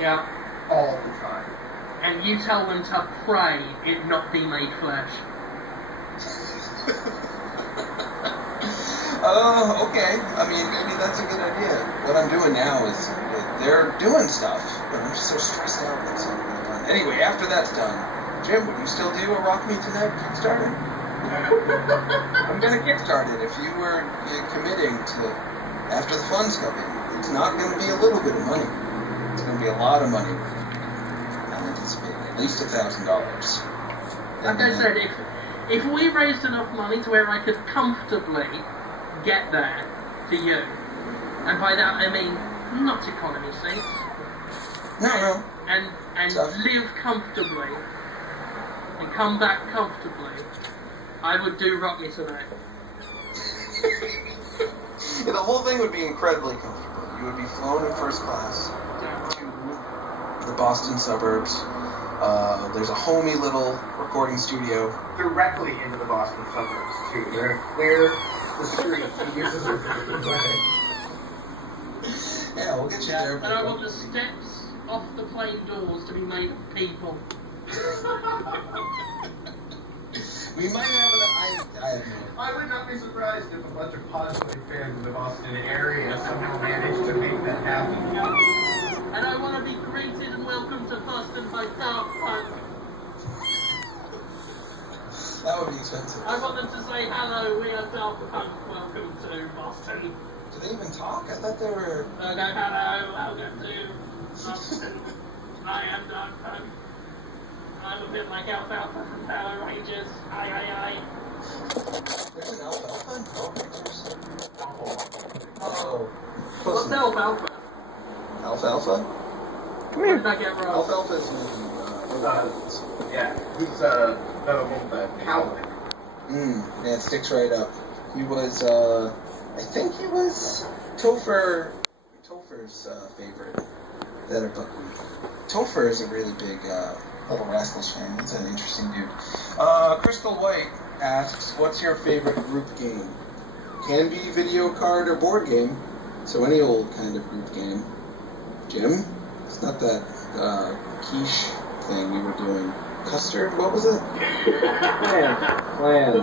Yeah. All the time. And you tell them to pray it not be made flesh. Okay. I mean, maybe that's a good idea. What I'm doing now is they're doing stuff, but I'm just so stressed out that it's not really done. Anyway, after that's done, Jim, would you still do a Rock Me Tonight Kickstarter? I'm going to kickstart it if you were committing to, after the funds come in. It's not going to be a little bit of money. It's going to be a lot of money. I'm anticipating at least $1,000. Like I said, if we raised enough money to where I could comfortably get there to you, and by that I mean not economy seats, No. and live comfortably and come back comfortably, I would do Rock Me Tonight. Yeah, the whole thing would be incredibly comfortable. You would be flown in first class to the Boston suburbs. There's a homey little recording studio. Directly into the Boston suburbs, too. They're clear the streets and use the Yeah, we'll get you there. And I want the steps off the plane doors to be made of people. We might have I would not be surprised if a bunch of cosplay fans in the Boston area somehow managed to make that happen. And I want to be greeted and welcomed to Boston by Daft Punk. That would be expensive. I want them to say, hello, we are Daft Punk, welcome to Boston. Do they even talk? I thought they were... Go, hello, welcome to Boston. I am Daft Punk. I'm a bit like Alfalfa from Power Rangers. Aye. There's an Alfalfa in Power Rangers? Oh. What's Alfalfa? Alfalfa? Come here. What did I get wrong? Alfalfa is He's the cowlick. Yeah, it sticks right up. He was, I think he was Topher's favorite. Topher is a really big Little Rascals fan. He's an interesting dude. Crystal White asks, what's your favorite group game? Can be video card or board game, so any old kind of group game. Jim? It's not that quiche thing we were doing. Custard? What was it? Clan.